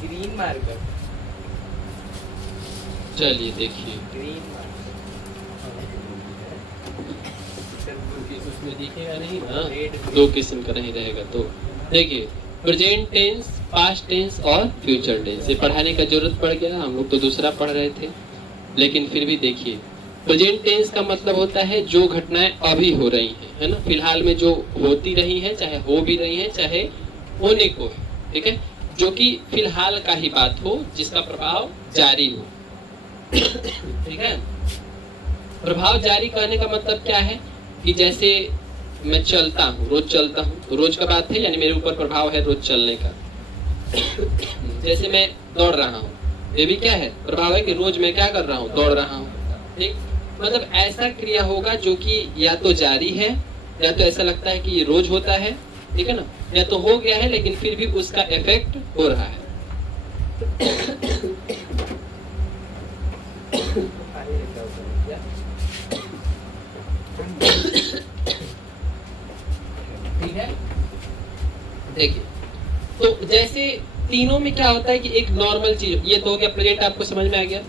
Green marker. चलिए देखिए, green marker उसमें दिखेगा नहीं ना, दो किस्म का नहीं रहेगा। तो देखिए, प्रेजेंट टेंस, पास्ट टेंस और फ्यूचर टेंस, ये पढ़ाने का जरूरत पड़ गया। हम लोग तो दूसरा पढ़ रहे थे, लेकिन फिर भी देखिए, प्रेजेंट टेंस का मतलब होता है जो घटनाएं अभी हो रही हैं, है ना, फिलहाल में जो होती रही हैं, चाहे हो भी रही हैं, चाहे होने को है, ठीक है, जो कि फिलहाल का ही बात हो, जिसका प्रभाव जारी हो, ठीक है। प्रभाव जारी करने का मतलब क्या है कि जैसे मैं चलता हूँ, रोज चलता हूँ, तो रोज का बात है, यानी मेरे ऊपर प्रभाव है रोज चलने का। जैसे मैं दौड़ रहा हूँ, ये भी क्या है, प्रभाव है कि रोज मैं क्या कर रहा हूँ, दौड़ रहा हूँ, ठीक। मतलब ऐसा क्रिया होगा जो कि या तो जारी है, या तो ऐसा लगता है कि ये रोज होता है, ठीक है ना, या तो हो गया है लेकिन फिर भी उसका इफेक्ट हो रहा है। ठीक है, देखिए, तो जैसे तीनों में क्या होता है कि एक नॉर्मल चीज, ये तो हो गया प्रेजेंट, आपको समझ में आ गया।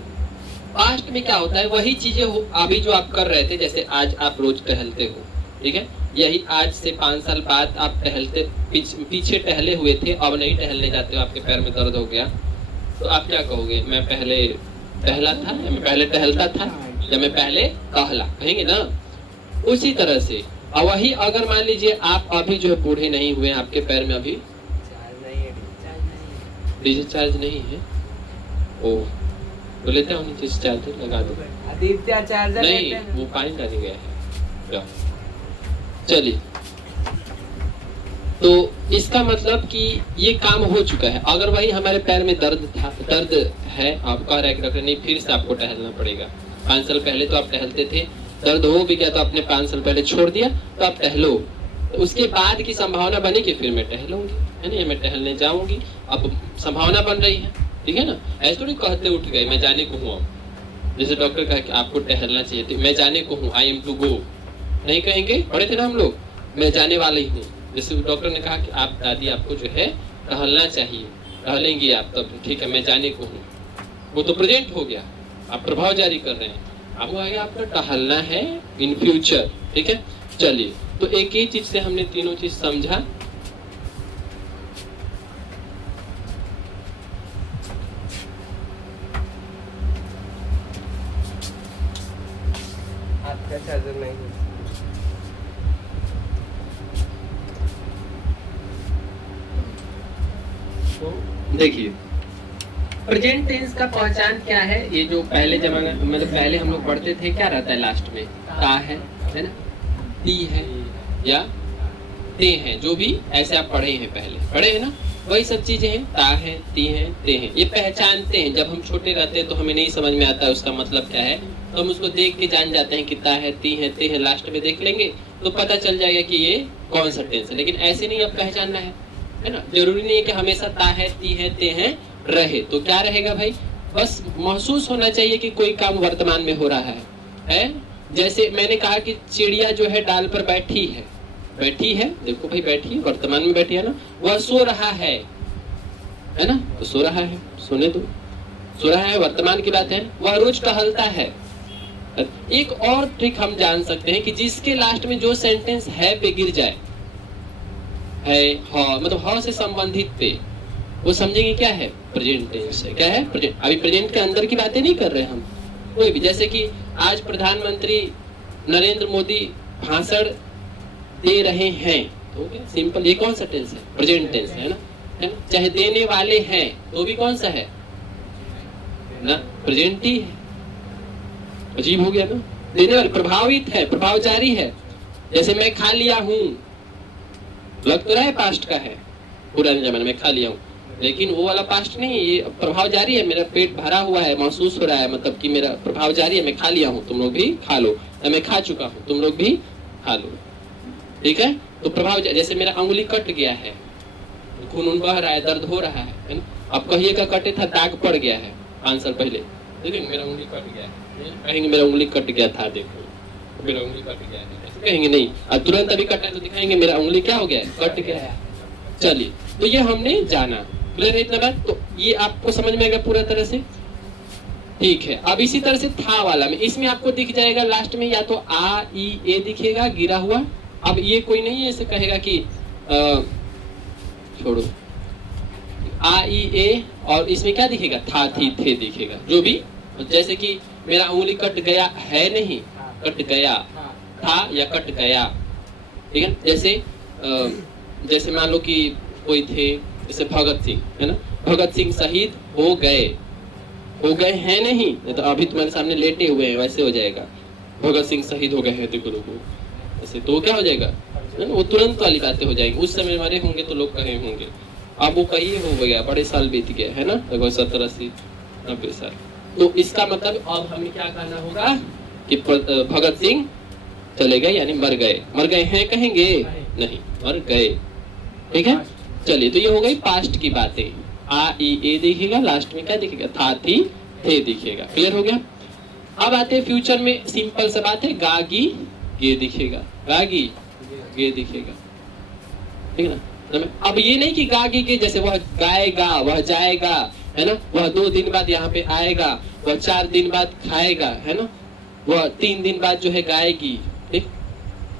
पास्ट में क्या होता है, वही चीजें अभी जो आप कर रहे थे, जैसे आज आप रोज टहलते हो, ठीक है, यही आज से 5 साल बाद आप टहलते, पीछे टहले हुए थे, अब नहीं टहलने जाते हो, आपके पैर में दर्द हो गया, तो आप क्या कहोगे, मैं पहले टहला था, या मैं पहले टहलता था, या मैं पहले कहला, कहेंगे ना। उसी तरह से वही, अगर मान लीजिए आप अभी जो है बूढ़े नहीं हुए, आपके पैर में अभी डिस्चार्ज नहीं है, ओ तो लेते हैं नीचे से चार्जर लगा दो। आदित्य चार्जर नहीं, वो पानी डालने गया है। चलिए, तो इसका मतलब कि ये काम हो चुका है। अगर वही हमारे पैर में दर्द था, दर्द है, आप कह रहे हैं डॉक्टर नहीं, फिर से आपको टहलना पड़ेगा। 5 साल पहले तो आप टहलते थे, दर्द हो भी गया तो आपने 5 साल पहले छोड़ दिया, तो आप टहलो, तो उसके बाद की संभावना बनी कि फिर मैं टहलूंगी, है ना, मैं टहलने जाऊंगी, अब संभावना बन रही है, ठीक है ना। ऐसे थोड़ी कहते उठ गए मैं जाने को हूँ, जैसे डॉक्टर कहा कि आपको टहलना चाहिए, तो मैं जाने को हूँ, आई एम टू गो, नहीं कहेंगे, पढ़े थे ना हम लोग, मैं जाने वाला ही हूँ। जैसे डॉक्टर ने कहा कि आप दादी आपको जो है टहलना चाहिए, टहलेंगी आप, तब ठीक है मैं जाने को हूँ, वो तो प्रेजेंट हो गया, आप प्रभाव जारी कर रहे हैं, अब आगे आपका टहलना है इन फ्यूचर, ठीक है। चलिए, तो एक ही चीज से हमने तीनों चीज समझा। आपका चार्जर नहीं है। तो देखिए, प्रेजेंट टेंस का पहचान क्या है, ये जो पहले जमाना, मतलब पहले हम लोग पढ़ते थे, क्या रहता है लास्ट में, ता है ना, ती है या ते हैं, जो भी ऐसे आप पढ़े हैं, पहले पढ़े हैं ना, वही सब चीजें हैं, ता है, ती है, ते हैं, ये पहचानते हैं। जब हम छोटे रहते हैं तो हमें नहीं समझ में आता है उसका मतलब क्या है, तो हम उसको देख के जान जाते हैं कि ता है, ती है, ते हैं, लास्ट में देख लेंगे तो पता चल जाएगा कि ये कौन सा टेंस है। लेकिन ऐसे नहीं अब पहचानना है ना, जरूरी नहीं है कि हमेशा ता है, ती है, ते हैं रहे, तो क्या रहेगा भाई, बस महसूस होना चाहिए कि कोई काम वर्तमान में हो रहा है? जैसे मैंने कहा कि चिड़िया जो है डाल पर बैठी है, बैठी है, देखो भाई बैठी है, वर्तमान में बैठी है ना, वह सो रहा है ना, तो सो रहा है, सोने दो, सो रहा है, वर्तमान की बात है। वह रोज टहलता है। एक और ट्रिक हम जान सकते हैं कि जिसके लास्ट में जो सेंटेंस है पे गिर जाए, है, हाँ, मतलब हाँ से संबंधित पे, वो समझेंगे क्या है, प्रेजेंट टेंस है। क्या है, प्रेजेंट। अभी प्रेजेंट के अंदर की बातें नहीं कर रहे हम कोई भी, जैसे कि आज प्रधानमंत्री नरेंद्र मोदी भाषण दे रहे हैं, तो सिंपल, ये कौन सा टेंस है, प्रेजेंट टेंस है ना, चाहे देने वाले हैं तो भी कौन सा है ना, प्रेजेंट ही है। अजीब हो गया ना, देने वाले, प्रभावित है, प्रभाव जारी है। जैसे मैं खा लिया हूँ, लग तो रहा है पास्ट का है, पुराने जमाने में खा लिया हूँ, लेकिन वो वाला पास्ट नहीं, ये प्रभाव जारी है, मेरा पेट भरा हुआ है, महसूस हो रहा है, मतलब कि मेरा प्रभाव जारी है, मैं खा लिया हूँ, तुम लोग भी खा लो, या मैं खा चुका हूँ, तुम लोग भी खा लो, ठीक है। तो प्रभाव, जैसे मेरा अंगुली कट गया है, खून बह रहा है, दर्द हो रहा है ना? अब कहिए का कटे था, दाग पड़ गया है 5 साल पहले, देखिए मेरा उंगली कट गया है, कहेंगे मेरा उंगली कट गया था, देखो मेरा उंगली कट गया है, ऐसे कहेंगे नहीं। अब तुरंत अभी कटा तो दिखाएंगे मेरा उंगली क्या हो गया है, कट गया है, चलिए, तो ये हमने जाना। क्लियर है इतना बात? तो ये आपको समझ में आएगा पूरा तरह से? ठीक है। अब इसी तरह से था वाला में, इसमें आपको दिख जाएगा लास्ट में या तो आ ई ए दिखेगा गिरा हुआ। अब ये कोई नहीं है ऐसे कहेगा कि छोड़ो, आ ई ए, और इसमें क्या दिखेगा? था थी थे दिखेगा, जो भी। जैसे कि मेरा उंगली कट गया है, नहीं कट गया था या कट गया, ठीक है। जैसे मान लो कि कोई थे, जैसे भगत सिंह है ना, भगत सिंह शहीद हो गए हैं नहीं, तो अभी तुम्हारे सामने लेटे हुए हैं, वैसे हो जाएगा भगत सिंह शहीद हो गए हैं, देखो ऐसे, तो क्या हो जाएगा है ना, वो तुरंत वाली बातें हो जाएंगी। उस समय मरे होंगे तो लोग कहे होंगे, अब वो कहीं हो गया, बड़े साल बीत गए है ना, लगभग 70-80-90 साल। तो इसका मतलब अब हमें क्या करना होगा कि भगत सिंह चले गए यानी मर गए हैं कहेंगे नहीं, मर गए, ठीक है। चलिए, तो ये हो गई पास्ट की बातें। आ ई ए दिखेगा, लास्ट में क्या दिखेगा? था थी थे दिखेगा। क्लियर हो गया? अब आते हैं फ्यूचर में, सिंपल सा बात है, गागी गे दिखेगा, गागी गे दिखेगा, ठीक है ना। अब ये नहीं कि गागी गे जैसे वह गाएगा, वह जाएगा है ना, वह 2 दिन बाद यहाँ पे आएगा, वह 4 दिन बाद खाएगा है ना, वह 3 दिन बाद जो है गाएगी, ठीक,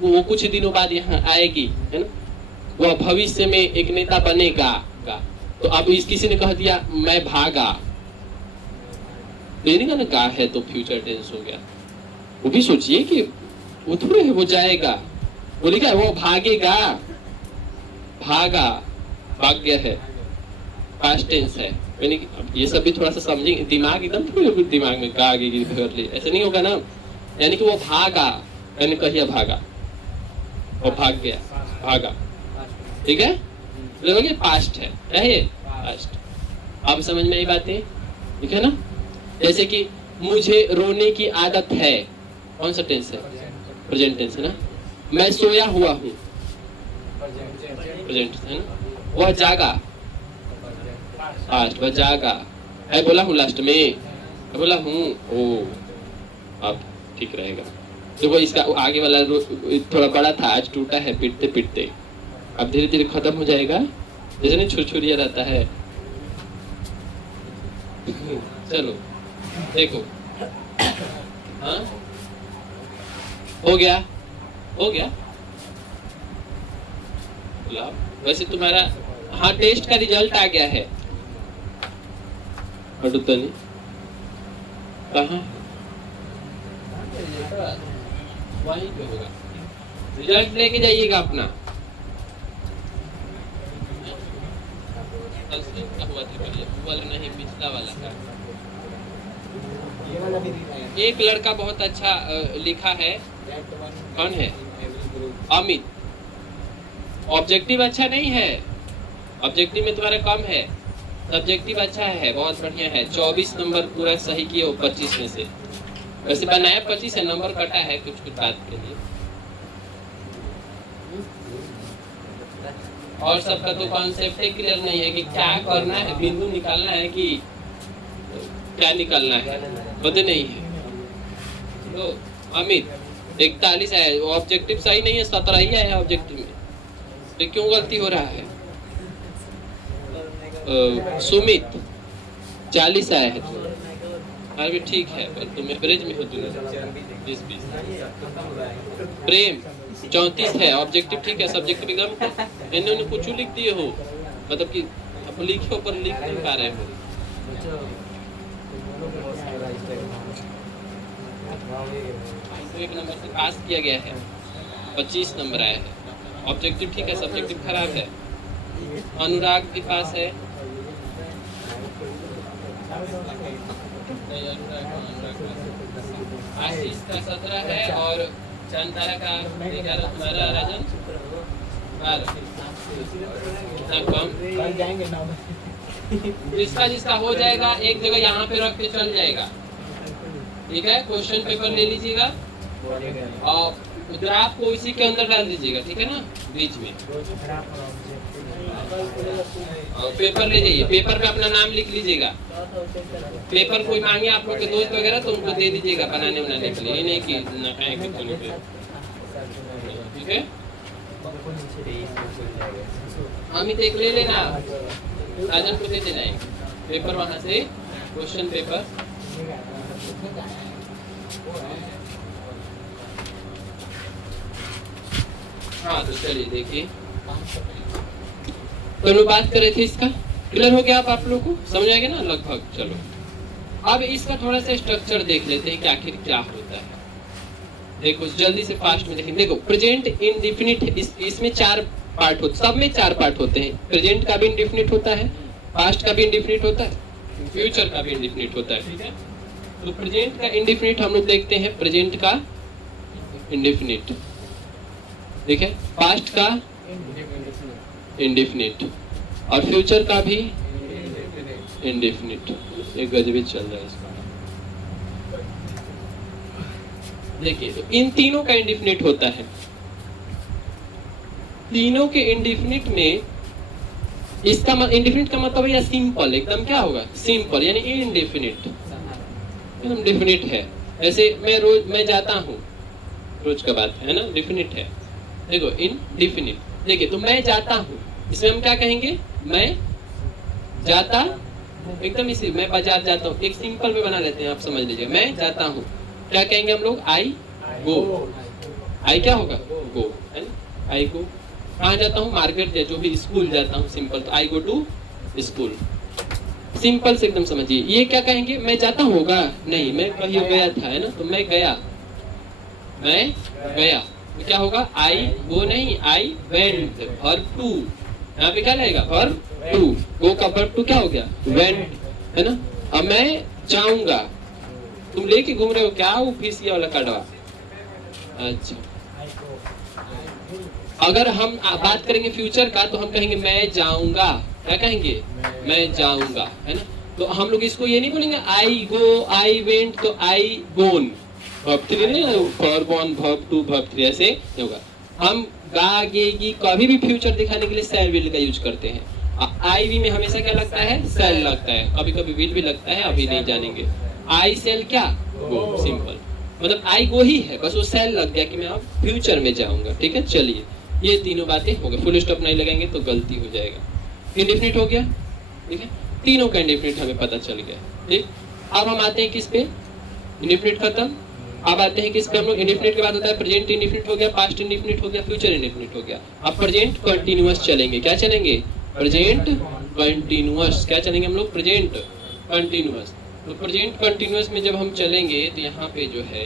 वो कुछ दिनों बाद यहाँ आएगी है ना, वह भविष्य में एक नेता बनेगा। तो अब इस किसी ने कह दिया मैं भागा, तो ये नहीं कहना गा है तो फ्यूचर टेंस हो गया। वो भी सोचिए कि वो थोड़े है वो जाएगा, वो लिखा है वो भागेगा, भागा, भाग गया है, पास्ट टेंस है। यानी ये सब भी थोड़ा सा समझेंगे, दिमाग एकदम थोड़ी दिमाग में गा आगे ऐसे नहीं होगा ना। यानी कि वो भागा, यानी कहिए भागा, वो भाग गया, भागा, ठीक है। लगोगे पास्ट है, क्या है पास्ट। अब समझ में आई बातें, ठीक है ना। जैसे कि मुझे रोने की आदत है, कौन सा टेंस है? प्रेजेंट टेंस है ना। मैं सोया हुआ हूँ, प्रेजेंट है ना। वह जागा, पास्ट, वह जागा है, बोला हूँ लास्ट में, बोला हूँ, ओ अब ठीक रहेगा। तो वो इसका आगे वाला थोड़ा बड़ा था, आज टूटा है पीटते पीटते, अब धीरे धीरे खत्म हो जाएगा, जैसे नहीं छुरछुरिया रहता है। चलो देखो, हाँ हो गया, हो गया। वैसे तुम्हारा हाँ टेस्ट का रिजल्ट आ गया है, तो नहीं कहाँ वहीं पे होगा, रिजल्ट लेके जाइएगा अपना। हुआ था नहीं, पिछला वाला था। एक लड़का बहुत अच्छा लिखा है, कौन है? अमित। ऑब्जेक्टिव अच्छा नहीं है, ऑब्जेक्टिव में तुम्हारा कम है, सब्जेक्टिव अच्छा है, बहुत बढ़िया है। 24 नंबर पूरा सही किए हो 25 में से। वैसे बनाया 25 है, नंबर कटा है कुछ कुछ बात के लिए। और सबका तो कॉन्सेप्ट ही क्लियर नहीं है कि क्या करना है, बिंदु निकालना है कि क्या निकालना है, पता नहीं है। तो अमित 41 है, ऑब्जेक्टिव सही नहीं है, 17 ही है ऑब्जेक्टिव में, तो क्यों गलती हो रहा है? सुमित 40 आया है, अरे ठीक है, पर तुम एवरेज में हो, तुम 20-20। प्रेम 34 है, ऑब्जेक्टिव ठीक है, सब्जेक्टिव एकदम इन्होंने कुछ लिख दिए हो, मतलब कि अब लिखे हो पर लिख नहीं पा रहे हो। एक नंबर से पास किया गया है, 25 नंबर आया है, ऑब्जेक्टिव ठीक है, सब्जेक्टिव खराब है। अनुराग के पास है, आशीष का 17 है और चंतारा का 11, तुम्हारा राजन 12। जिसका हो जाएगा एक जगह यहाँ पे रख के चल जाएगा, ठीक है। क्वेश्चन पेपर ले लीजिएगा और ग्राफ को इसी के अंदर डाल दीजिएगा, ठीक है ना, बीच में। और पेपर ले जाइए, पेपर पे अपना नाम लिख लीजिएगा। पेपर कोई मांगे आप लोग के दोस्त वगैरह तो उनको दे दीजिएगा बनाने के लिए, ये नहीं कि न कहें कि ठीक है। अमित एक ले लेना, राजन को दे देना एक पेपर, वहां से क्वेश्चन पेपर। हाँ तो चलिए देखिए, तो लोग बात कर रहे थे इसका, क्लियर हो गया आप लोग को, समझ आ गया ना लगभग। चलो अब इसका थोड़ा सा स्ट्रक्चर देख लेते हैं कि आखिर क्या होता है। देखो जल्दी से फास्ट में देखेंगे। देखो प्रेजेंट इंडेफिनिट, इसमें 4 पार्ट होते, सब में 4 पार्ट होते हैं। प्रेजेंट का भी इंडेफिनिट होता है, पास्ट का भी इंडेफिनिट होता है, फ्यूचर का भी इंडेफिनिट होता है, ठीक है। तो प्रेजेंट का इंडेफिनिट हम लोग देखते हैं, प्रेजेंट का इंडेफिनिट, ठीक है, पास्ट का इंडेफिनिट और फ्यूचर का भी इंडेफिनिट। एक गजबी चल रहा है इसका। देखिए तो इन तीनों का इंडेफिनिट होता है। तीनों के इंडेफिनिट में इसका इंडेफिनिट का मतलब है सिंपल, एकदम क्या होगा, सिंपल, यानी इनडेफिनिट, एकदम डेफिनिट है। ऐसे मैं जाता हूँ, रोज का बात है ना, डेफिनिट है। देखो इनडेफिनिट, देखिए तो मैं जाता हूँ, इसमें हम क्या कहेंगे, मैं जाता, एकदम इसी, मैं बाजार जाता हूँ, एक सिंपल में बना लेते हैं, आप समझ लीजिए। मैं जाता हूँ, क्या कहेंगे हम लोग, आई गो। आई क्या होगा, गो, है ना, आई गो। कहाँ जाता हूँ, मार्केट, जो भी, स्कूल जाता हूँ, सिंपल, तो आई गो टू स्कूल, सिंपल से एकदम समझिए। ये क्या कहेंगे, मैं जाता होगा, नहीं, मैं कहीं गया था, है ना, तो मैं गया, मैं गया, तो क्या होगा, आई गो नहीं, आई वेंट, वर्ब टू, यहाँ पे क्या लगेगा, वर्ब टू, गो का वर्ब टू क्या हो गया, वेंट, है ना। अब मैं जाऊंगा, तुम लेके घूम रहे हो क्या, वो फीसिया वाला कड़वा, अच्छा। अगर हम बात करेंगे फ्यूचर का, तो हम कहेंगे मैं जाऊंगा, क्या कहेंगे, मैं जाऊंगा, है ना। तो हम लोग इसको ये नहीं बोलेंगे आई गो, आई वेंट, तो आई गोन, वर्ब 3 नहीं, वर्ब 1, वर्ब 2, वर्ब 3, ऐसे होगा। हम गा गे गी कभी भी फ्यूचर दिखाने के लिए शैल विल का यूज करते हैं। आई वी में हमेशा क्या लगता है, शैल लगता है, कभी कभी विल भी लगता है, अभी नहीं जानेंगे। आई शैल क्या, गो, सिंपल, मतलब आई गो ही है, बस वो शैल लग गया कि मैं अब फ्यूचर में जाऊंगा, ठीक है। चलिए ये तीनों बातें हो गई, फुल स्टॉप नहीं लगाएंगे तो गलती हो जाएगा। इंडेफिनिट हो गया, ठीक है, तीनों का इंडेफिनिट हमें पता चल गया, ठीक। अब हम आते हैं किस पे, इंडेफिनिट खत्म। अब आते हैं किस पे हम लोग, इंडेफिनिट के बाद होता है प्रेजेंट इंडेफिनिट हो गया, पास्ट इंडेफिनिट हो गया, फ्यूचर इंडेफिनिट हो गया। अब प्रेजेंट कंटीन्यूअस चलेंगे, क्या चलेंगे, प्रेजेंट कंटीन्यूअस, क्या चलेंगे हम लोग, प्रेजेंट कंटीन्यूअस। तो प्रेजेंट कंटीन्यूअस में जब हम चलेंगे तो यहाँ पे जो है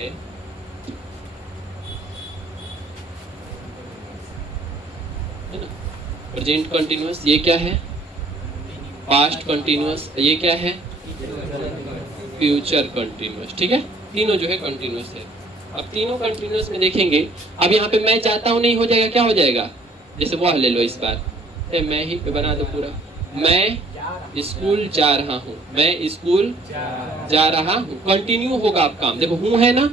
ना, प्रेजेंट कंटीन्यूअस, ये क्या है, पास्ट कंटीन्यूअस, ये क्या है, फ्यूचर कंटीन्यूअस, ठीक है। तीनों जो है कंटीन्यूअस है। अब तीनों कंटीन्यूअस में देखेंगे, अब यहाँ पे मैं चाहता हूँ नहीं हो जाएगा, क्या हो जाएगा, जैसे वह ले लो इस बार, मैं ही पे बना दो पूरा, मैं स्कूल जा रहा हूँ, मैं स्कूल जा रहा हूँ, कंटिन्यू होगा आप काम, देखो हूँ है ना,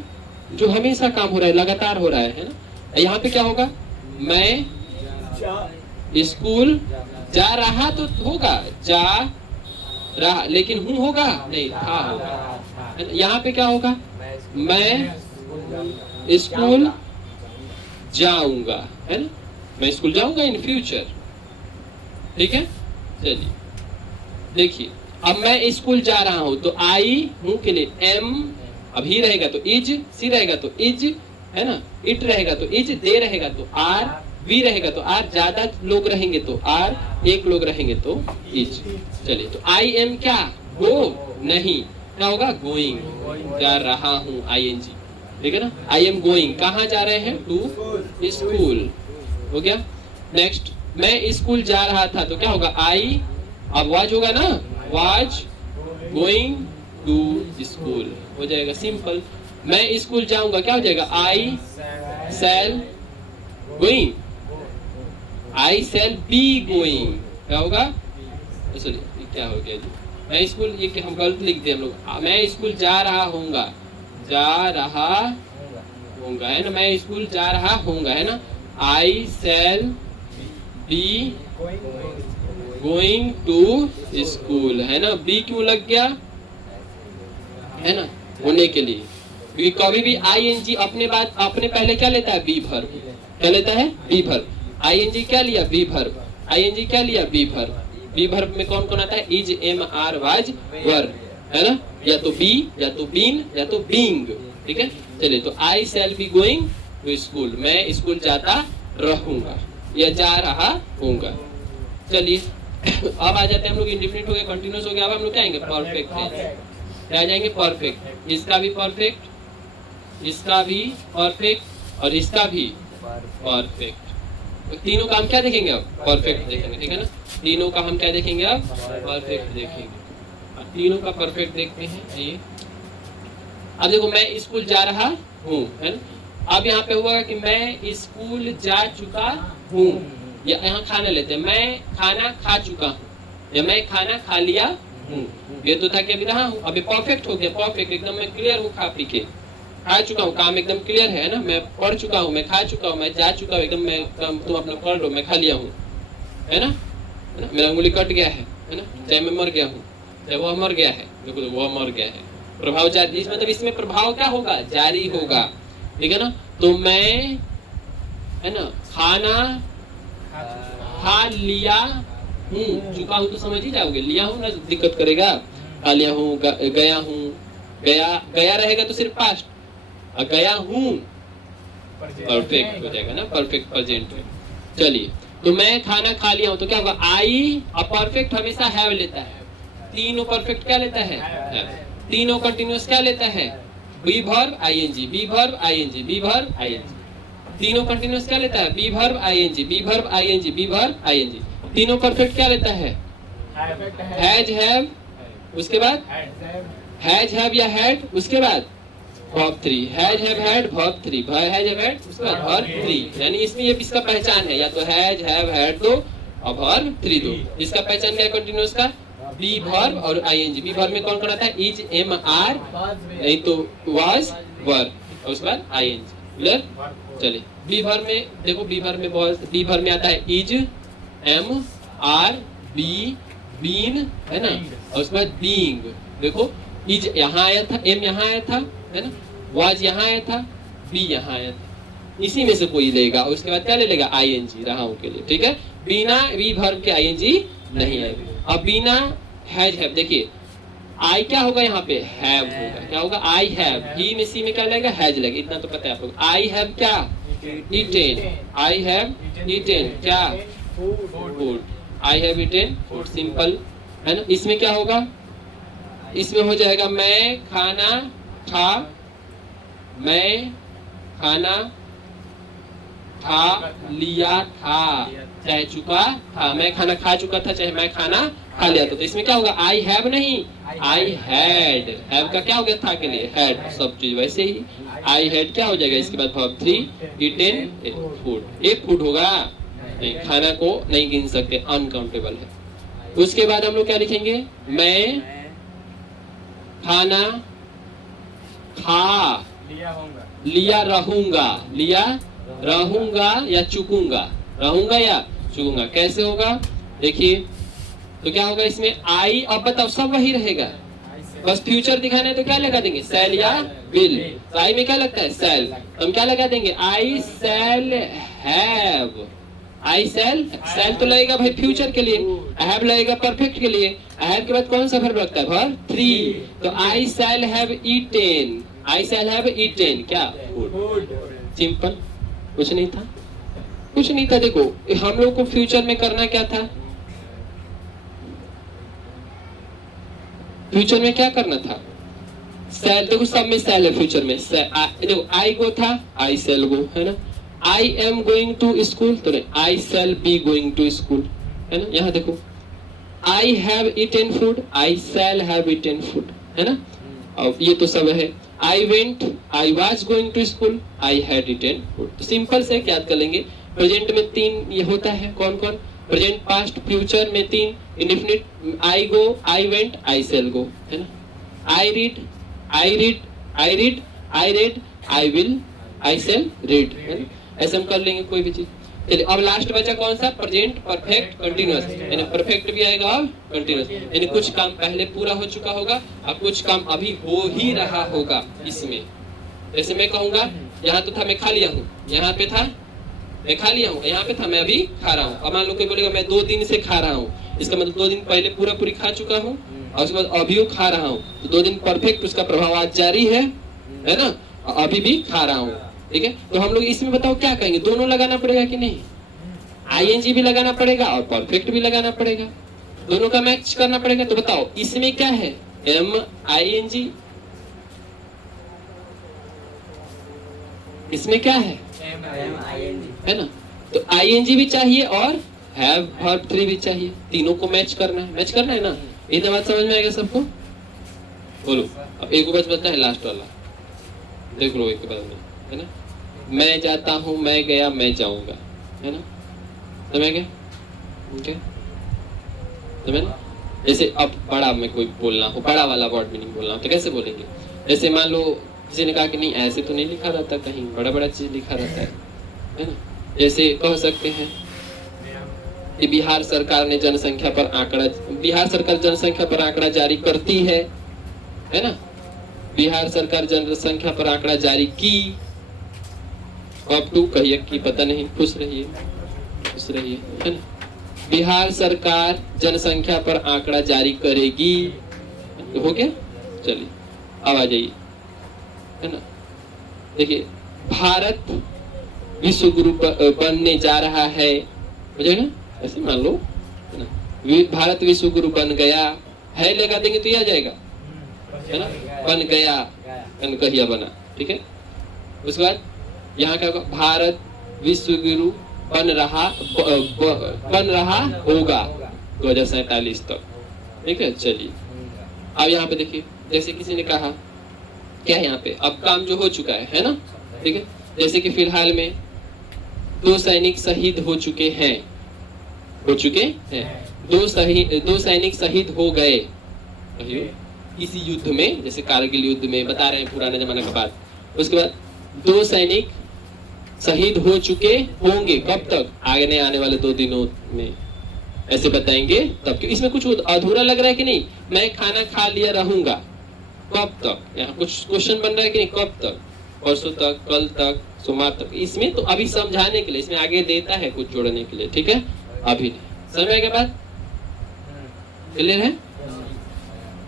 जो हमेशा काम हो रहा है, लगातार हो रहा है ना। यहाँ पे क्या होगा, मैं स्कूल जा रहा तो होगा, जा रहा, लेकिन हूँ होगा नहीं, था होगा। यहाँ पे क्या होगा, मैं स्कूल जाऊंगा, है ना, मैं स्कूल जाऊंगा इन फ्यूचर, ठीक है। चलिए देखिए, अब मैं स्कूल जा रहा हूं, तो आई हूं के लिए एम, अब ही रहेगा तो इज, सी रहेगा तो इज, है ना, इट रहेगा तो इज, दे रहेगा तो आर, वी रहेगा तो आर, ज्यादा लोग रहेंगे तो आर, एक लोग रहेंगे तो इज। चलिए तो आई एम क्या, गो नहीं, क्या होगा, गोइंग, जा रहा हूँ, ING, ठीक है ना। आई एम गोइंग, कहाँ जा रहे हैं, टू स्कूल, हो गया। नेक्स्ट, मैं स्कूल जा रहा था, तो क्या होगा, आई, अब वाज होगा ना, वाज गोइंग टू स्कूल, हो जाएगा सिंपल। मैं स्कूल जाऊंगा, क्या हो जाएगा, I shall going, I shall be going, क्या होगा, सॉरी क्या हो गया जी, मैं स्कूल, ये हम गलत लिख दिए हम लोग, मैं स्कूल जा रहा होऊंगा, जा रहा होऊंगा, है ना, मैं स्कूल जा रहा होऊंगा, है ना, I shall be going to school, है ना, बी क्यों लग गया, है ना, होने के लिए, क्योंकि कभी भी ING अपने पहले क्या लेता है, बी वर्ब, क्या लेता है, बी वर्ब। आईएनजी क्या लिया? B verb. आईएनजी क्या लिया? B verb. बी वर्ब में कौन कौन आता है? इज, एम, आर, वाज, वर, है ना? या तो बी, या तो बीन, या तो बीइंग। ठीक है, चलिए तो I shall be going to school, मैं स्कूल जाता रहूंगा या जा रहा हूँगा। चलिए अब आ जाते हैं हम लोग, इंडेफिनिट हो गया, कंटिन्यूस हो गया, अब हम लोग क्या आएंगे? Perfect tense. क्या आ जाएंगे? परफेक्ट। इसका भी परफेक्ट, इसका भी परफेक्ट और इसका भी परफेक्ट। तो तीनों का हम क्या देखेंगे? अब परफेक्ट देखेंगे, ठीक है ना? तीनों का हम क्या देखेंगे? अब परफेक्ट देखेंगे। अब तीनों का परफेक्ट देखते हैं। ये अब देखो, मैं स्कूल जा रहा हूँ, है ना? अब यहाँ पे हुआ कि मैं स्कूल जा चुका हूँ, या यहाँ खाना लेते हैं, मैं खाना खा चुका हूँ या मैं खाना खा लिया हूँ। ये तो था कि अभी रहा हूँ, अभी परफेक्ट हो गया। परफेक्ट एकदम मैं क्लियर हूँ, खा पी के खा चुका हूँ, काम एकदम क्लियर है ना? मैं पढ़ चुका हूँ, मैं खा चुका हूँ, मैं जा चुका हूँ, एकदम मैं काम तुम अपना कर लो, मैं खा लिया हूँ, है ना? मेरा उंगली कट गया है ना? चाहे मैं मर गया हूँ, चाहे वो मर गया है, देखो वो मर गया है। प्रभाव जारी, मतलब इसमें प्रभाव क्या होगा? जारी होगा, ठीक है ना? तो मैं, है ना, खाना खा लिया हूँ, चुका हूँ तो समझ ही जाओगे, लिया हूँ ना दिक्कत करेगा। खा लिया हूँ, गया हूँ, गया, गया रहेगा तो सिर्फ पास्ट, और गया हूँ परफेक्ट हो जाएगा ना, परफेक्ट प्रेजेंट में। चलिए तो मैं खाना खा लिया हूँ तो क्या होगा? आई, और परफेक्ट हमेशा हैव लेता है। तीनों परफेक्ट क्या लेता है? हैव। तीनों कंटिन्यूअस क्या लेता है? Be verb ING, be verb ING, be verb ING. तीनों कंटिन्यूअस क्या लेता है? Be verb ING, be verb ING, be verb ING. तीनों परफेक्ट क्या लेता है? हैज, हैव, उसके बाद हैज, हैव या हैड, उसके बाद verb 3, has, have, had, verb 3, has, have, had, उसके बाद वर्ब 3। यानी इसमें ये इसका पहचान है, या तो हैज, हैव, हैड दो और वर्ब 3 दो। इसका पहचान क्या है कंटिन्यूअस का? बी वर्ब और आईएनजी। बी वर्ब में कौन कौन आता है? इज, एम, आर, नहीं तो वाज, वर, और उसके बाद आईएनजी। क्लियर? चलिए बी वर्ब में देखो, बी वर्ब में बहुत, बी वर्ब में आता है is, am, are, be, been, है ना? और उसके बाद बीइंग। देखो इज यहाँ आया था, एम यहाँ आया था, है ना? वाज यहाँ आया था, बी यहाँ आया था। इसी में से कोई लेगा, और उसके बाद क्या ले लेगा? आईएनजी, रहा हूं के लिए, ठीक है? बिना बी वर्ब के आईएनजी नहीं आएगी। अब बिना हैज, हैव, देखिए आई क्या होगा यहाँ पे? हैव होगा। क्या होगा? I have. ही में सी में क्या लगेगा? हैज लगेगा। इतना तो पता है आप लोग। आई हैव क्या? ईटेन। आई हैव ईटेन क्या? Food. I have eaten food, simple है ना? इसमें क्या होगा? इसमें हो जाएगा मैं खाना खा, मैं खाना खा लिया था, चाहे चुका था, मैं खाना खा चुका था, चाहे मैं खाना खा लिया था। तो इसमें क्या होगा? आई हैव नहीं, आई हैड। हैव का क्या हो गया? था के लिए, हैड। सब चीज वैसे ही आई हैड क्या हो जाएगा? इसके बाद वर्ब 3, ईटेन फूड। एक फूड होगा नहीं, खाना को नहीं गिन सकते, अनकाउंटेबल है। उसके बाद हम लोग क्या लिखेंगे? मैं खाना खा लिया रहूंगा, लिया रहूंगा या चुकूंगा, रहूंगा या चुकूंगा। कैसे होगा? देखिए तो क्या होगा इसमें? आई, अब बताओ सब वही रहेगा, बस फ्यूचर दिखाना है तो क्या लगा देंगे? शैल या विल। तो आई में क्या लगता है? शैल। तो हम क्या लगा देंगे? आई शैल हैव। आई शैल, शैल तो लगेगा भाई फ्यूचर के लिए, हैव लगेगा परफेक्ट के लिए। हैव के बाद कौन सा वर्ब लगता है? वर्ब 3। तो I shall have eaten, I shall have eaten क्या? फूड। सिंपल, कुछ नहीं था, कुछ नहीं था। देखो हम लोग को फ्यूचर में करना क्या था? फ्यूचर में क्या करना था? सेल। देखो सब में सेल है फ्यूचर में। देखो आई गो था, आई सेल गो, है ना? I am going to school, तो I shall be going to school, है ना? यहाँ देखो I have eaten food, I shall have eaten food, है ना? और ये तो सब है। I went, I was going to school, I had eaten food. तो सिंपल से याद कर लेंगे। प्रेजेंट में 3 ये होता है, कौन कौन? प्रेजेंट, पास्ट, फ्यूचर में 3। Indefinite I go, I went, I shall go, है ना? I read, I read, I read, I read, I will, I shall read, है ना? ऐसे हम कर लेंगे कोई भी चीज। चलिए अब लास्ट बचा कौन सा? प्रेजेंट परफेक्ट कंटीन्यूअस, यानी परफेक्ट भी आएगा और कंटीन्यूअस। यानी कुछ काम पहले पूरा हो चुका होगा और कुछ काम अभी हो ही रहा होगा इसमें। जैसे मैं कहूंगा यहाँ तो था मैं खा लिया हूँ, यहाँ पे था मैं खा लिया हूँ, यहाँ पे था मैं अभी खा रहा हूँ। अब मान लो कोई बोलेगा मैं 2 दिन से खा रहा हूँ, इसका मतलब 2 दिन पहले पूरा पूरी खा चुका हूँ और उसके बाद अभी खा रहा हूँ, तो 2 दिन परफेक्ट उसका प्रभाव आज जारी है ना, अभी भी खा रहा हूँ। ठीक है, तो हम लोग इसमें बताओ क्या कहेंगे, दोनों लगाना पड़ेगा कि नहीं? आईएनजी भी लगाना पड़ेगा और परफेक्ट भी लगाना पड़ेगा, दोनों का मैच करना पड़ेगा। तो बताओ इसमें क्या है, MING, इसमें क्या है, है ना? तो ING भी चाहिए और हैव वर्ब 3 भी चाहिए, तीनों को मैच करना है ना। इतना बात समझ में आएगा सबको? बोलो। अब एक बचता है लास्ट वाला, देख लो एक बार में, है ना। मैं जाता हूँ, मैं गया, मैं जाऊंगा, है ना, समझ गए? ओके, समझ ना? जैसे अब बड़ा में कोई बोलना हो, बड़ा वाला वर्ड मीनिंग बोलना हो तो कैसे बोलेंगे? जैसे मान लो किसी ने कहा कि नहीं ऐसे तो नहीं लिखा रहता, कहीं बड़ा बड़ा चीज लिखा रहता है ना। जैसे कह सकते हैं कि बिहार सरकार ने जनसंख्या पर आंकड़ा, बिहार सरकार जनसंख्या पर आंकड़ा जारी करती है ना। बिहार सरकार जनसंख्या पर आंकड़ा जारी की, अब टू कहिए कि पता नहीं, खुश रहिए है ना। बिहार सरकार जनसंख्या पर आंकड़ा जारी करेगी, तो हो गया। चलिए अब आ जाइए, है ना। देखिए भारत विश्व गुरु बनने जा रहा है, मुझे ना ऐसे मान लो, है ना। भारत विश्व गुरु बन गया है, लगा देंगे तो ये आ जाएगा, है ना। बन गया, कहिया बना, ठीक है। उसके बाद यहाँ क्या होगा, भारत विश्व गुरु बन रहा होगा 2047 तक, ठीक है। चलिए अब यहाँ पे देखिए, जैसे किसी ने कहा क्या है यहाँ पे, अब काम जो हो चुका है ना, ठीक है। जैसे कि फिलहाल में 2 सैनिक शहीद हो चुके हैं, 2 सैनिक शहीद हो गए इसी युद्ध में, जैसे कारगिल युद्ध में, बता रहे हैं पुराने जमाने का बात। उसके बाद 2 सैनिक शहीद हो चुके होंगे, कब तक, आगे आने वाले 2 दिनों में, ऐसे बताएंगे तब। क्यों इसमें कुछ अधूरा लग रहा है कि नहीं, मैं खाना खा लिया रहूंगा, कब तक, यहाँ कुछ क्वेश्चन बन रहा है कि नहीं, कब तक, परसों तक, कल तक, सोमवार तक। इसमें तो अभी समझाने के लिए, इसमें आगे देता है कुछ जोड़ने के लिए, ठीक है। अभी समझ में के बाद क्लियर है।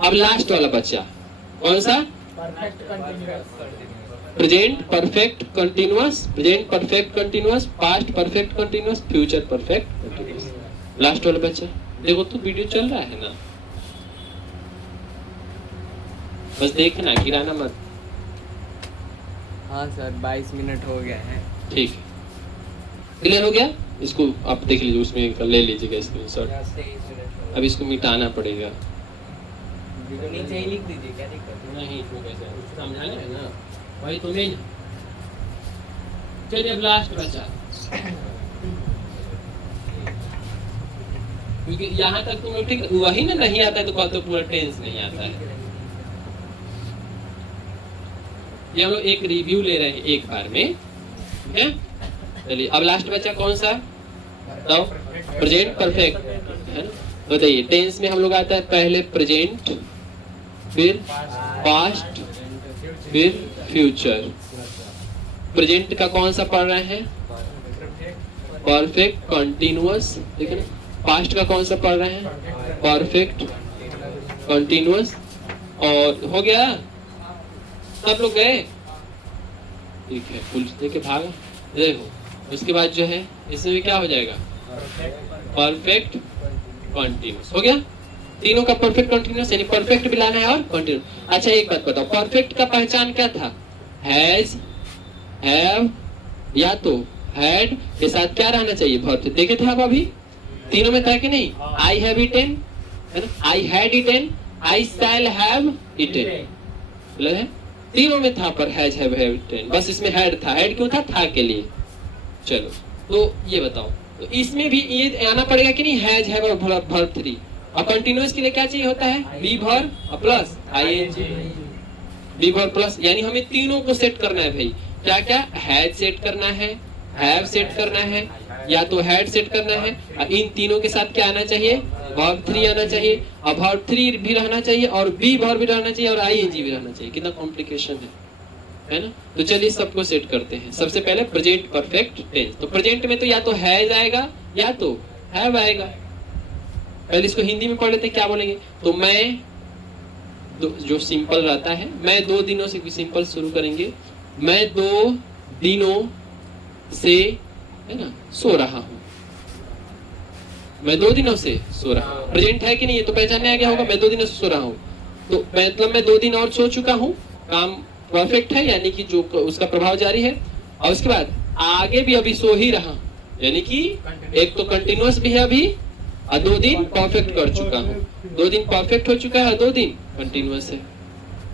अब लास्ट वाला बच्चा कौन सा, present perfect continuous, present perfect continuous, past perfect continuous, future perfect continuous. Last वाला बच्चा देखो, तो वीडियो चल रहा है ना, बस देखना, गिराना मत। हाँ सर 22 मिनट हो गया है, ठीक है। क्लियर हो गया, इसको आप देख लीजिए, उसमें ले लीजिएगा स्क्रीनशॉट। अब इसको मिटाना पड़ेगा, नीचे ही लिख दीजिए, क्या दिक्कत नहीं, समझाना है ना, वही तो मेन। चलिए अब लास्ट बचा, क्योंकि यहाँ तक तुम ठीक वही ना, नहीं आता है तो कहते पूरा टेंस नहीं आता है। ये हम लोग एक रिव्यू ले रहे हैं एक बार में, ठीक है। चलिए अब लास्ट बचा कौन सा, तो प्रेजेंट परफेक्ट, है ना। बताइए टेंस में हम लोग आता है पहले प्रेजेंट, फिर पास्ट, फिर फ्यूचर। प्रेजेंट का कौन सा पढ़ रहे हैं, परफेक्ट कंटिन्यूअस, ठीक है ना। पास्ट का कौन सा पढ़ रहे हैं, परफेक्ट कंटिन्यूअस। और हो गया, सब लोग गए, ठीक है, फुल लेके भागा। देखो उसके बाद जो है इसमें भी क्या हो जाएगा, परफेक्ट कंटिन्यूअस हो गया। तीनों का परफेक्ट कंटिन्यूअस, यानी परफेक्ट भी लाना है और कंटिन्यूअस। अच्छा एक बात बताओ, परफेक्ट का पहचान क्या था, हैज, हैव या तो हैड के साथ क्या रहना चाहिए, वर्ब। देखे थे आप अभी तीनों में था कि नहीं, आई हैव इटेन, है ना, I had eaten, I shall have eaten, मतलब है तीनों में था, पर हैज हैव इटेन, बस इसमें हैड था। हैड क्यों था के लिए। चलो तो ये बताओ, तो इसमें भी ये आना पड़ेगा कि नहीं, हैज हैव और वर्ब 3। और कंटिन्यूअस के लिए क्या चाहिए होता है, be verb plus ING, be verb plus, यानी हमें तीनों को सेट करना है भाई। क्या क्या, हैज सेट करना है, हैव सेट करना है, या तो हैड सेट करना है। इन तीनों के साथ क्या आना चाहिए, वर्ब 3 आना चाहिए, और वर्ब 3 भी रहना चाहिए, और बी वर्ब भी रहना चाहिए, और आईएनजी भी रहना चाहिए। कितना कॉम्प्लिकेशन है, है ना। तो चलिए सबको सेट करते हैं। सबसे पहले प्रेजेंट परफेक्ट टेंस। तो प्रेजेंट में तो या तो हैज आएगा या तो हैव आएगा। पहले इसको हिंदी में पढ़ लेते हैं, क्या बोलेंगे। तो मैं जो सिंपल रहता है, मैं 2 दिनों से, सिंपल शुरू करेंगे। मैं 2 दिनों से, है ना, सो रहा हूँ। मैं 2 दिनों से सो रहा हूँ। प्रेजेंट है कि नहीं, ये तो पहचानने आ गया होगा। मैं 2 दिनों से सो रहा हूँ, तो मतलब मैं 2 दिन और सो चुका हूँ। काम परफेक्ट है, यानी कि जो उसका प्रभाव जारी है। और उसके बाद आगे भी अभी सो ही रहा, यानी कि एक तो कंटिन्यूअस भी है अभी, और 2 दिन परफेक्ट कर चुका हूँ। 2 दिन परफेक्ट हो चुका है और 2 दिन कंटिन्यूअस है।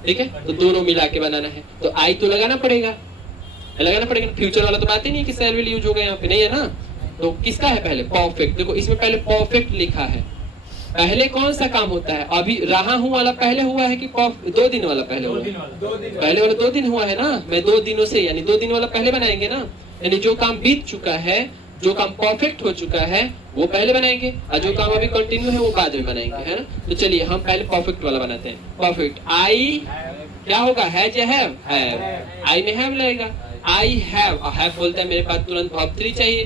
ठीक है, तो दोनों मिला के बनाना है। तो आई तो लगाना पड़ेगा, फ्यूचर वाला तो बात ही नहीं कि शैल विल यूज होगा, यहाँ पे नहीं है ना। तो किसका है पहले, परफेक्ट। देखो इसमें पहले परफेक्ट लिखा है। पहले कौन सा काम होता है, अभी रहा हूं वाला पहले हुआ है कि 2 दिन वाला पहले हुआ है? पहले वाला 2 दिन हुआ है ना। मैं 2 दिनों से, यानी 2 दिन वाला पहले बनाएंगे ना। यानी जो काम बीत चुका है, जो काम परफेक्ट हो चुका है, वो पहले बनाएंगे, और जो काम अभी कंटिन्यू है वो बाद में बनाएंगे, है ना। तो चलिए हम पहले परफेक्ट वाला बनाते हैं। परफेक्ट आई क्या होगा, हैज या हैव? आई में हैव लगेगा। आई हैव बोलता है मेरे पास तुरंत वर्ब 3 चाहिए।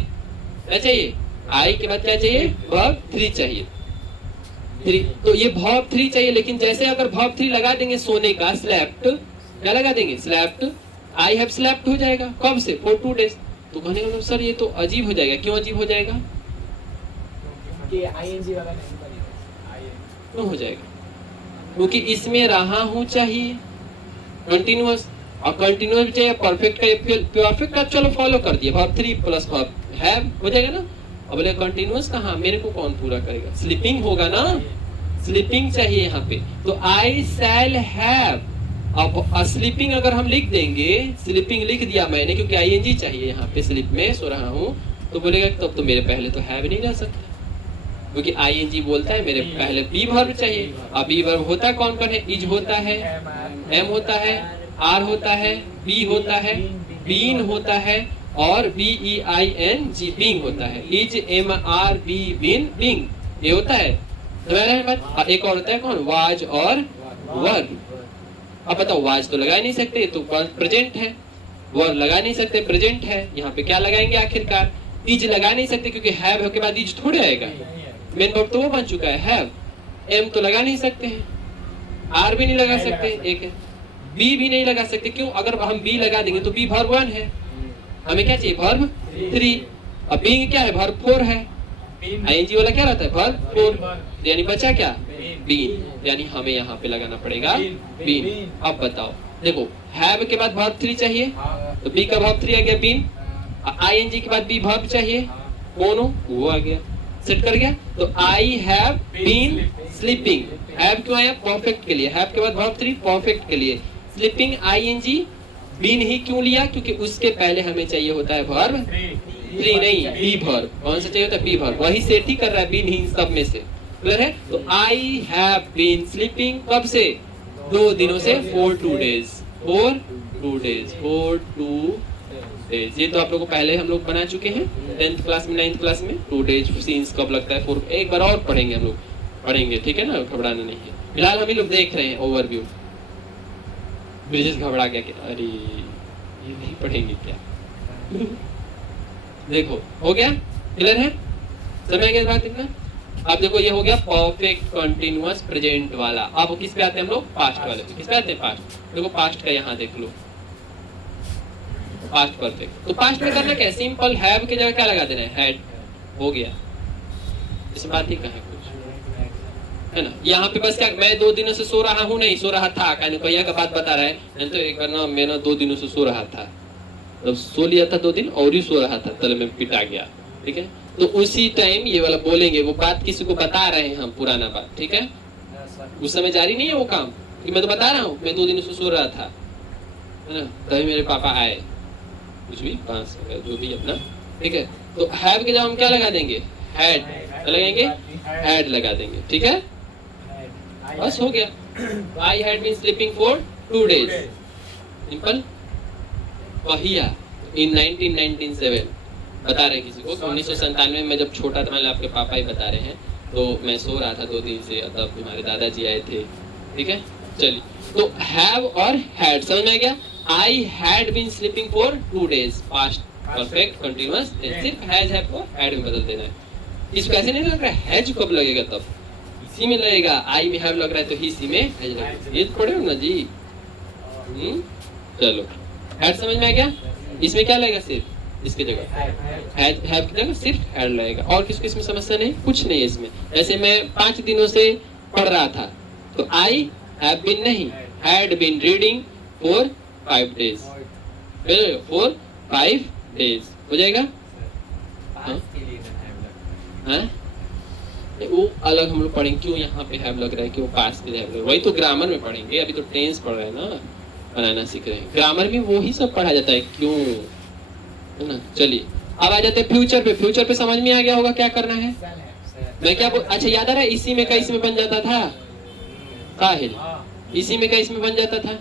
क्या चाहिए, आई के बाद क्या चाहिए, वर्ब 3 चाहिए। 3, तो ये वर्ब 3 चाहिए। लेकिन जैसे अगर वर्ब 3 लगा देंगे सोने का, स्लेप्ट, क्या लगा देंगे, स्लेप्ट, आई हैव स्लेप्ट हो जाएगा। कब से, फॉर 2 डेज। तो कहने का मतलब सर ये तो अजीब हो जाएगा। क्यों अजीब हो जाएगा, क्यों हो जाएगा? क्योंकि इसमें रहा हूं चाहिए कंटिन्यूअस, और कंटिन्यूअस चाहिए परफेक्ट का। परफेक्ट का चलो फॉलो कर दिया, वर्ब 3 प्लस वर्ब हैव हो जाएगा ना। अब बोले कंटिन्यूअस कहाँ, मेरे को कौन पूरा करेगा, स्लीपिंग होगा ना, स्लीपिंग चाहिए यहाँ पे। तो आई शैल हैव, अब स्लीपिंग अगर हम लिख देंगे, स्लीपिंग लिख दिया मैंने, क्योंकि आईएनजी चाहिए यहाँ पे, स्लीप में सो रहा हूँ, तो बोलेगा तब तो मेरे पहले तो हैव नहीं रह सकता, क्योंकि आईएनजी बोलता है मेरे पहले बी वर्ब चाहिए। अब बी वर्ब होता कौन कौन है, इज होता है, एम होता है, आर होता है, बी होता है, बीन होता है, और BEING बीइंग होता है। Is, am, are, be, been, being, ये होता है। तो एक और होता है कौन, वाज और वर। अब बताओ, वाज तो लगा नहीं सकते, तो प्रेजेंट है। वर लगा नहीं सकते, प्रेजेंट है। यहाँ पे क्या लगाएंगे आखिरकार, इज लगा नहीं सकते, क्योंकि हैव के बाद इज थोड़े आएगा, मेन वर्ब तो वो बन चुका है, हैव। एम तो लगा नहीं सकते हैं, आर भी नहीं लगा सकते, एक है, बी भी नहीं लगा सकते। क्यों, अगर हम बी लगा देंगे तो बी वर्ब 1 है, हमें क्या चाहिए, वर्ब 3। अब बीइंग क्या है, वर्ब 4 है। आईएनजी वाला क्या रहता है, वर्ब 4, यानी बचा क्या, बीन, यानी हमें यहाँ पे लगाना पड़ेगा बीन। अब बताओ, देखो हैव के बाद वर्ब 3 चाहिए, तो बी का वर्ब 3 आ गया, बीन। आईएनजी के बाद बी वर्ब चाहिए, कौन हो, वो आ गया, सेट कर गया। तो I have been sleeping, have क्यों आया, परफेक्ट के लिए, हैव के बाद वर्ब 3 परफेक्ट के लिए, स्लीपिंग आईएनजी, बीन ही क्यों लिया, क्योंकि उसके पहले हमें चाहिए होता है वर्ब 3 नहीं, बी वर्ब। कौन सा चाहिए होता है, बी वर्ब, वही सेट ही कर रहा है बीन ही सब में से, क्लियर है। तो आई हैव बीन स्लीपिंग कब से, 2 दिनों से, for 2 days, for 2 days, for 2 days. ये तो आप लोगों को पहले हम लोग बना चुके हैं 10th क्लास में, 9th क्लास में। 2 डेज सीन्स कब लगता है, 4, एक बार और पढ़ेंगे हम लोग, पढ़ेंगे, ठीक है ना, घबराना नहीं है। फिलहाल हम लोग देख रहे हैं ओवरव्यू। ब्रिजेश घबरा गया कि अरे ये नहीं पढ़ेंगे क्या देखो हो गया, क्लियर है, समय के बाद इतना। अब देखो ये हो गया परफेक्ट कंटिन्यूअस प्रेजेंट वाला। अब किस पे आते हैं हम लोग, पास्ट वाले पे। किस पे आते हैं, पास्ट। देखो पास्ट का यहाँ देख लो, पास्ट परफेक्ट। तो पास्ट में करना क्या है, सिंपल हैव की जगह क्या लगा देना है, हैड, हो गया, इस बात ही कहा कुछ है ना। यहाँ पे बस क्या, मैं 2 दिनों से सो रहा हूँ, नहीं सो रहा था, कन्हैया का बात बता रहा है। नहीं तो एक बार ना मैं ना 2 दिनों से सो रहा था, तब सो लिया था 2 दिन और ही सो रहा था, तले में पिटा गया, ठीक है। तो उसी टाइम ये वाला बोलेंगे, वो बात किसी को बता रहे हैं हम, पुराना बात, ठीक है। उस समय जारी नहीं है वो काम, कि मैं तो बता रहा हूँ मैं 2 दिनों से सो रहा था, है ना, तभी मेरे पापा आए, कुछ भी 5 जो भी अपना, ठीक है। तो हैव के जब हम क्या लगा देंगे, हैड लगाएंगे, हैड लगा देंगे, ठीक है, बस हो गया। I had been sleeping for 2 days, simple. पहिया इन 1997 बता रहे हैं किसी को, 1997 में जब छोटा था, आपके पापा ही बता रहे हैं, तो मैं सो रहा था 2 दिन से, तब हमारे दादाजी आए थे, ठीक है। चलिए, तो हैव और हैड समझ में आ गया। I had been sleeping for 2 days, past perfect continuous tense, सिर्फ हैज हैव को हैड में बदल देना है। इसको ऐसे नहीं लग रहा है हैज कब लगेगा, तब इसी में लगेगा। आई में हैव लग रहा है तो ही सी में हैज लगेगा, ये पढ़े हो ना जी। चलो हैड समझ में आ गया। इसमें क्या लगेगा, सिर्फ इसकी जगह हैव की जगह सिर्फ हैड लगेगा। और किसको इसमें समस्या नहीं, कुछ नहीं है इसमें। जैसे मैं 5 दिनों से पढ़ रहा था तो आई हैव बीन नहीं, had been reading for 5 days, for 5 days हो जाएगा। पास के लिए ना है मतलब। हाँ वो अलग हम लोग पढ़ेंगे क्यों यहाँ पे हैव लग रहा है, क्यों पास पे हैव लग रहा है, वही तो ग्रामर में पढ़ेंगे। अभी तो टेंस पढ़ रहे हैं ना, बनाना सीख रहे हैं। ग्रामर में वो ही सब पढ़ा जाता है क्यों, है ना। चलिए अब आ जाते हैं फ्यूचर पे। फ्यूचर पे समझ में आ गया होगा क्या करना है। मैं क्या अच्छा याद आ रहा है, इसी में का इसमें बन जाता था साहिल, इसी में का इसमें बन जाता था।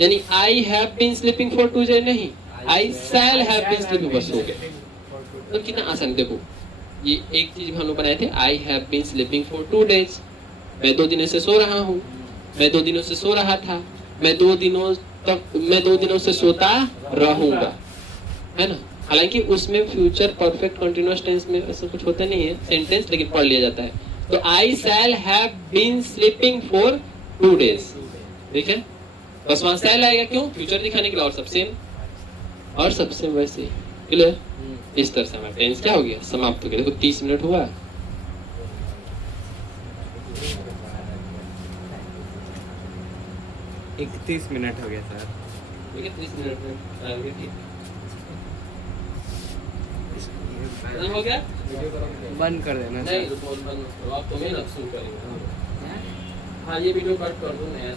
यानी I have been sleeping for 2 days नहीं, I shall have been sleeping, बस हो गया। तो कितना आसान, देखो ये एक चीज हम लोग बनाए थे, I have been sleeping for 2 days। मैं 2 दिनों से सो रहा हूँ, मैं 2 दिनों से सो रहा था, मैं 2 दिनों से सोता रहूंगा, है ना। हालांकि उसमें फ्यूचर परफेक्ट कंटिन्यूअस टेंस में ऐसा कुछ होता नहीं है सेंटेंस, लेकिन पढ़ लिया जाता है। तो I shall have been sleeping for 2 days, ठीक है। बस वहां शैल आएगा, क्यों, फ्यूचर दिखाने के लिए। और सबसे वैसे क्लियर। इस तरह से हमारा टेंस क्या हो गया, समाप्त हो गया। देखो 30 मिनट हुआ। एक 30 मिनट हो गया सर। ठीक है 30 मिनट में हो गया। बंद कर देना नहीं, बंद करो, आप तुम्हें ना शुरू करेंगे। हाँ ये वीडियो कट कर दो, नया